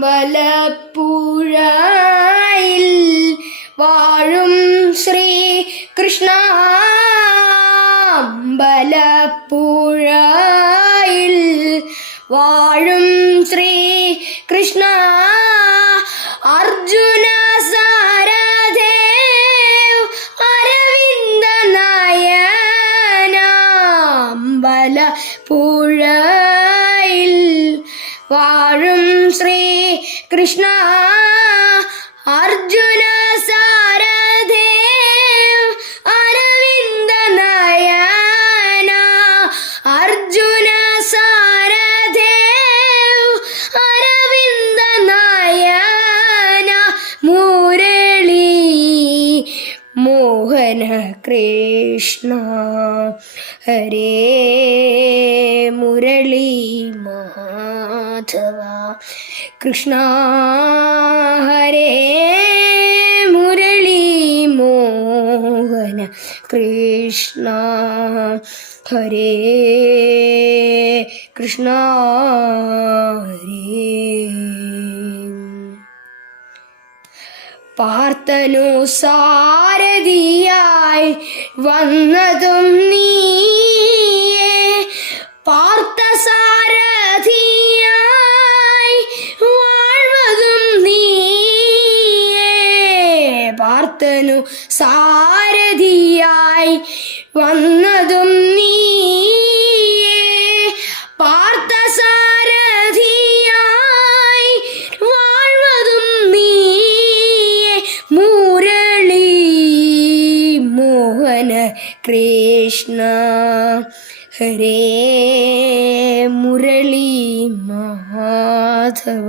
അമ്പലപ്പുഴയിൽ വാഴും ശ്രീ കൃഷ്ണ. അമ്പലപ്പുഴയിൽ വാഴും ശ്രീ കൃഷ്ണ. അർജുന സാരഥേവ് അരവിന്ദ നയന. അമ്പലപ്പുഴയിൽ വാഴും ശ്രീ കൃഷ്ണ. അർജുന സാരഥേവ് അരവിന്ദ നയന. അർജുന സാരഥേവ് അരവിന്ദ നയന. മുരളി മോഹന കൃഷ്ണ ഹരേ മുരളി മാധവ കൃഷ്ണ ഹരേ മുരളി മോഹന കൃഷ്ണ ഹരേ കൃഷ്ണ ഹരേ. പാർത്ഥനു സാരഥിയായി വന്നതും നീയേ. പാർത്ഥസാരഥിയായി വാഴ്വതും നീയേ. പാർത്ഥനു സാരഥിയായി വന്നതും നീയേ. പാർത്ഥസാരഥിയായി വാഴ്വതും നീയേ. മുരളി മോഹന കൃഷ്ണ ഹരേ മുരളി മാധവ